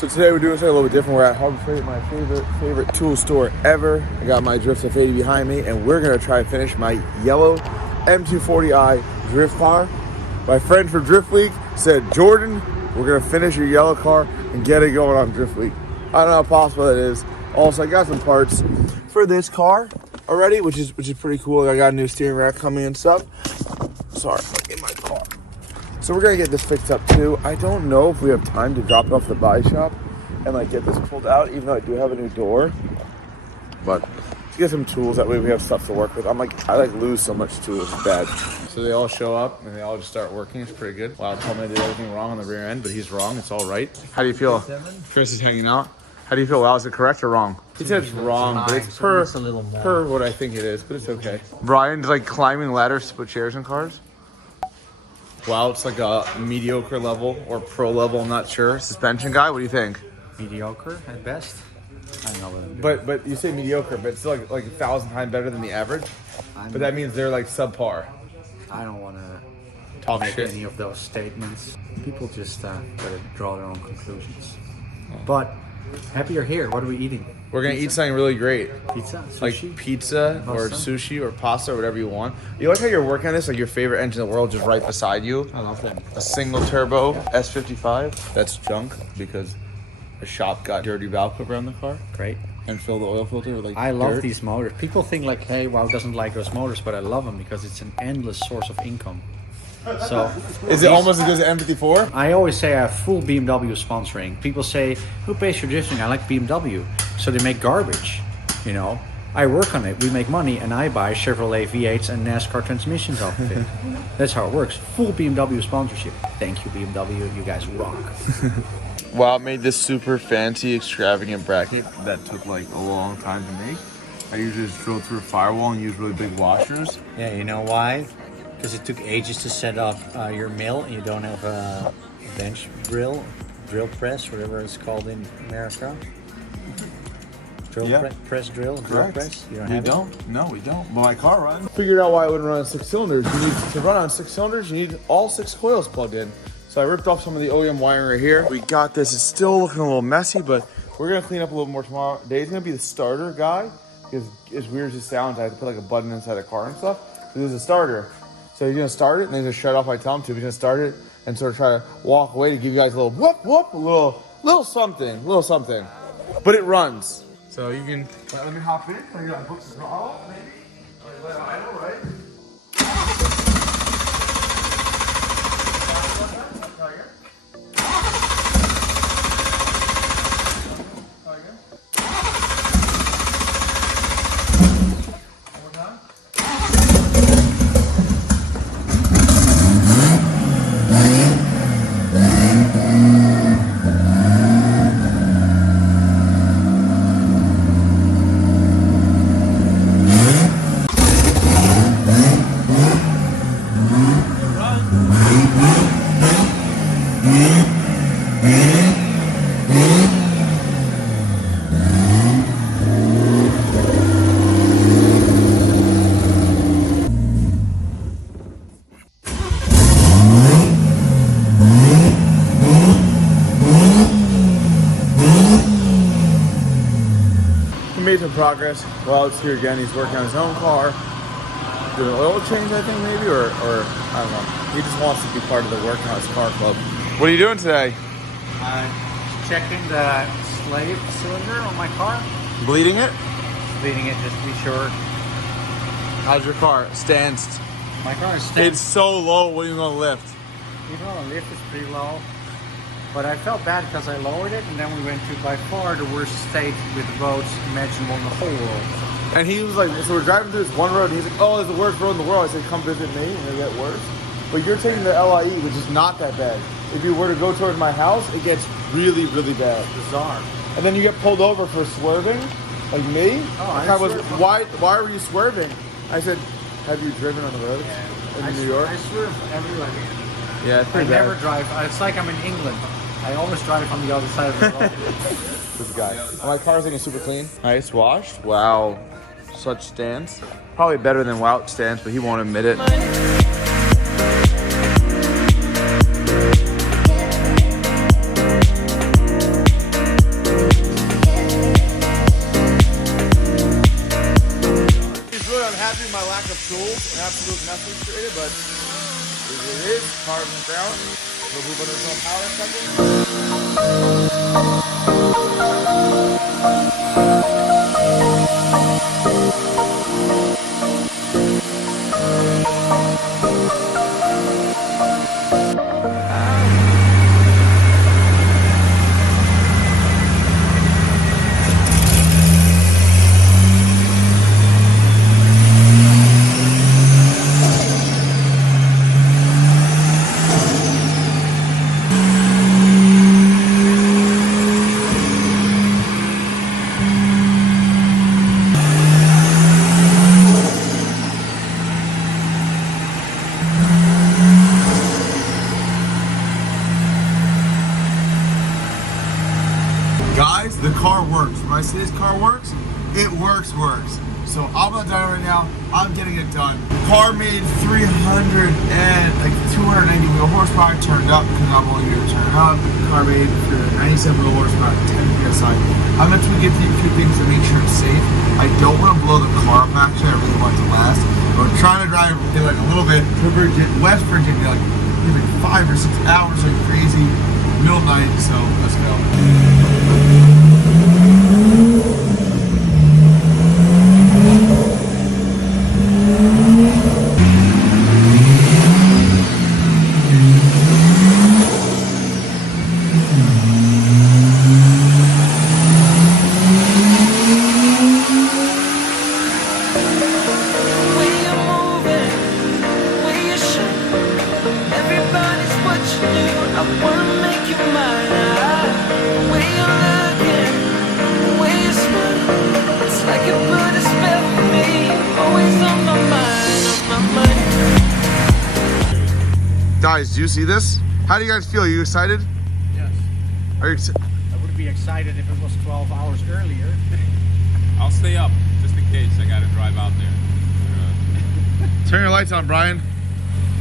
So today we're doing something a little bit different. We're at Harbor Freight, my favorite tool store ever. I got my Drift F80 behind me, and we're gonna try to finish my yellow M240i drift car. My friend from Drift Week said, Jordan, we're gonna finish your yellow car and get it going on Drift Week. I don't know how possible that is. Also, I got some parts for this car already, which is pretty cool. I got a new steering rack coming and stuff. Sorry, in my car. So we're gonna get this fixed up too. I don't know if we have time to drop it off the body shop and like get this pulled out, even though I do have a new door. But to get some tools, that way we have stuff to work with. I lose so much tools, it's bad. So they all show up and they all just start working. It's pretty good. Wow, told me I did everything wrong on the rear end, but he's wrong. It's all right. How do you feel? Chris is hanging out. How do you feel? Wow, is it correct or wrong? He said it's wrong, but it's per what I think it is, but it's okay. Brian's like climbing ladders to put chairs in cars. Wow, it's like a mediocre level or pro level, I'm not sure. Suspension guy, what do you think? Mediocre at best. I don't know what I'm doing. But you say mediocre, but it's still like 1,000 times better than the average. But that means they're like subpar. I don't want to Talk make shit. any of those statements. People just gotta draw their own conclusions. But happy you're here. What are we eating? We're gonna eat something really great. Pizza? Sushi? Like pizza or sushi or pasta or whatever you want. You like how you're working on this, like your favorite engine in the world just right beside you? I love them. A single turbo S55. That's junk because a shop got dirty valve put around the car Great. and filled the oil filter with like I love dirt. these motors. People think like, hey, wow, doesn't like those motors, but I love them because it's an endless source of income. So, Is it almost as good as the M54? I always say I have full BMW sponsoring. People say, who pays for drifting? I like BMW. So they make garbage, you know. I work on it, we make money, and I buy Chevrolet V8s and NASCAR transmissions off of it. That's how it works. Full BMW sponsorship. Thank you, BMW. You guys rock. Wow, made this super fancy, extravagant bracket that took like a long time to make. I usually just drill through a firewall and use really big washers. Yeah, you know why? Because it took ages to set up your mill, and you don't have a bench drill press, whatever it's called in America. Press drill press. You don't have it? No, we don't. But my car runs. Figured out why it wouldn't run on 6 cylinders. You need to run on 6 cylinders. You need all 6 coils plugged in. So I ripped off some of the OEM wiring right here. We got this. It's still looking a little messy, but we're gonna clean up a little more tomorrow. Dave's gonna be the starter guy because as weird as it sounds, I have to put like a button inside a car and stuff. So there's a starter. So he's gonna start it and then he's gonna shut off. I tell him to. He's gonna start it and sort of try to walk away to give you guys a little whoop whoop, a little something. But it runs. So you can let me hop in. Are you gonna book the throttle? Maybe. Let idle, right? Made some progress. Well, it's here again. He's working on his own car, doing an oil change, I think, maybe, or I don't know. He just wants to be part of the working on his car club. What are you doing today? Checking the slave cylinder on my car. Bleeding it? Bleeding it just to be sure. How's your car? Stanced. My car is It's so low. What are you gonna lift? Even though the lift is pretty low. But I felt bad because I lowered it, and then we went to by far the worst state with roads imaginable in the whole world. And he was like, so we're driving through this one road, and he's like, oh, it's the worst road in the world. I said, come visit me, and it'll get worse. But you're taking the LIE, which is not that bad. If you were to go towards my house, it gets really, really bad. Bizarre. And then you get pulled over for swerving, like me. Oh, I was, why were you swerving? I said, have you driven on the road in New York? I swerve everywhere. Yeah, it's I pretty bad. never drive. It's like I'm in England. I always drive on the other side of the road. This guy. My car's looking super clean. Nice washed. Wow. Such stance. Probably better than Wout stance, but he won't admit it. tools, an absolute message created, but it is, carving down. We'll move on to some power in a Guys, the car works. When I say this car works, it works. So I'm not done right now. I'm getting it done. Car made 290 wheel horsepower, turned up because I'm only here to turn it up. Car made 97 wheel horsepower, 10 psi. I'm going to tweak a few things to make sure it's safe. I don't want to blow the car up actually. I really want it to last. But I'm trying to drive it like a little bit to West Virginia, like maybe 5 or 6 hours like crazy, middle night. So let's go. Guys, do you see this? How do you guys feel? Are you excited? Yes. Are you excited? I would be excited if it was 12 hours earlier. I'll stay up just in case I gotta drive out there. Turn your lights on, Brian.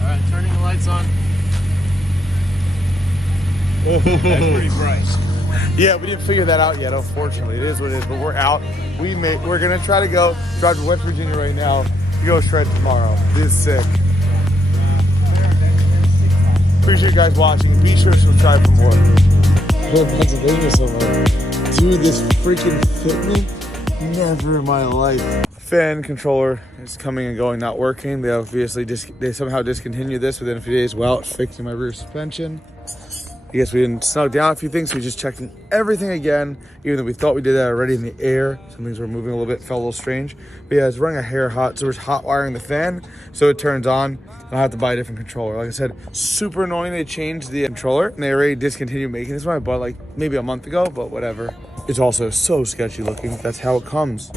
All right, turning the lights on. Oh. That's pretty bright. Yeah, we didn't figure that out yet. Unfortunately, it is what it is. But we're out. We're gonna try to go drive to West Virginia right now. We go shred tomorrow. This is sick. Appreciate you guys watching. Be sure to subscribe for more. Go to Pennsylvania somewhere. Dude, this freaking fit me. Never in my life. Fan controller is coming and going, not working. They obviously they somehow discontinued this within a few days while it's fixing my rear suspension. I guess we didn't snug down a few things, so we're just checking everything again, even though we thought we did that already in the air. Some things were moving a little bit, felt a little strange. But yeah, it's running a hair hot, so we're hot wiring the fan so it turns on. I'll have to buy a different controller. Like I said, super annoying they changed the controller, and they already discontinued making this one. I bought like maybe a month ago, but whatever. It's also so sketchy looking. That's how it comes.